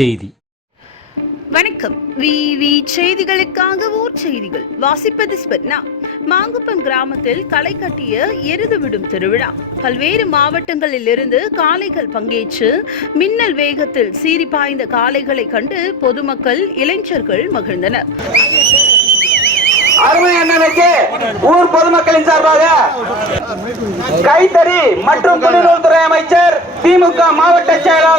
செய்தி. வணக்கம். விவி செய்திகளுக்காக ஊர் செய்திகள். வாசிப்பது ஸ்பர்ணா மாங்குப்பம் கிராமத்தில் களை கட்டிய எருது விடும் திருவிழா. பல்வேறு மாவட்டங்களில் இருந்து காளைகள் பங்கேற்று மின்னல் வேகத்தில் சீறி பாய்ந்த காளைகளை கண்டு பொதுமக்கள் இளைஞர்கள் மகிழ்ந்தனர். அருமை அண்ணனுக்கு ஊர் பொதுமக்களின் சார்பாக கைத்தறி மற்றும் துறை அமைச்சர் திமுக மாவட்ட செயலாளர்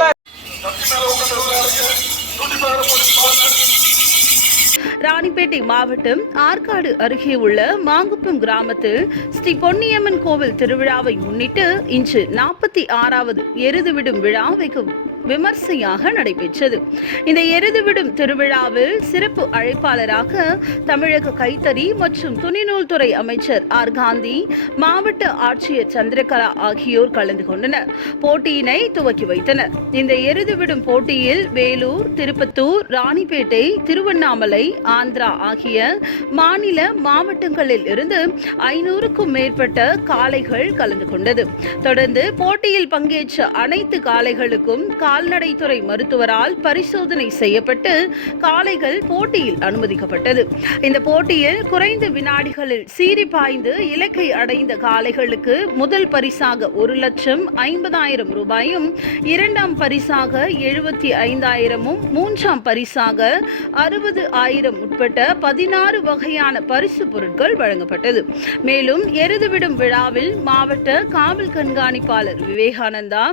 ராணிப்பேட்டை மாவட்டம் ஆற்காடு அருகே உள்ள மாங்குப்பம் கிராமத்தில் ஸ்ரீ பொன்னியம்மன் கோவில் திருவிழாவை முன்னிட்டு இன்று நாற்பத்தி ஆறாவது எருது விடும் விழா வெகு விமர்சையாக நடைபெற்றது. இந்த எருது விடும் திருவிழாவில் சிறப்பு அழைப்பாளராக தமிழக கைத்தறி மற்றும் துணிநூல் துறை அமைச்சர் ஆர். காந்தி மாவட்ட ஆட்சியர் சந்திரகலா ஆகியோர் கலந்து கொண்டனர். போட்டியினை துவக்கி வைத்தனர். இந்த எருது விடும் போட்டியில் வேலூர் திருப்பத்தூர் ராணிப்பேட்டை திருவண்ணாமலை ஆந்திரா ஆகிய மாநில மாவட்டங்களில் இருந்து ஐநூறுக்கும் மேற்பட்ட காளைகள் கலந்து கொண்டது. தொடர்ந்து போட்டியில் பங்கேற்ற அனைத்து காளைகளுக்கும் கால்நடைத்துறை மருத்துவரால் பரிசோதனை செய்யப்பட்டு காளைகள் போட்டியில் அனுமதிக்கப்பட்டது. இந்த போட்டியில் குறைந்த வினாடிகளில் சீறி பாய்ந்து இலக்கை அடைந்த காளைகளுக்கு முதல் பரிசாக ஒரு லட்சம் ஐம்பதாயிரம் ரூபாயும் இரண்டாம் பரிசாக எழுபத்தி ஐந்தாயிரமும் மூன்றாம் பரிசாக அறுபது ஆயிரம் உட்பட்ட பதினாறு வகையான பரிசு பொருட்கள் வழங்கப்பட்டது. மேலும் எருதுவிடும் விழாவில் மாவட்ட காவல் கண்காணிப்பாளர் விவேகானந்தா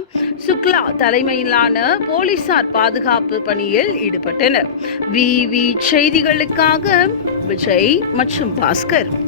சுக்லா தலைமையிலான போலீசார் பாதுகாப்பு பணியில் ஈடுபட்டனர். விவி செய்திகளுக்காக விஜய் மற்றும் பாஸ்கர்.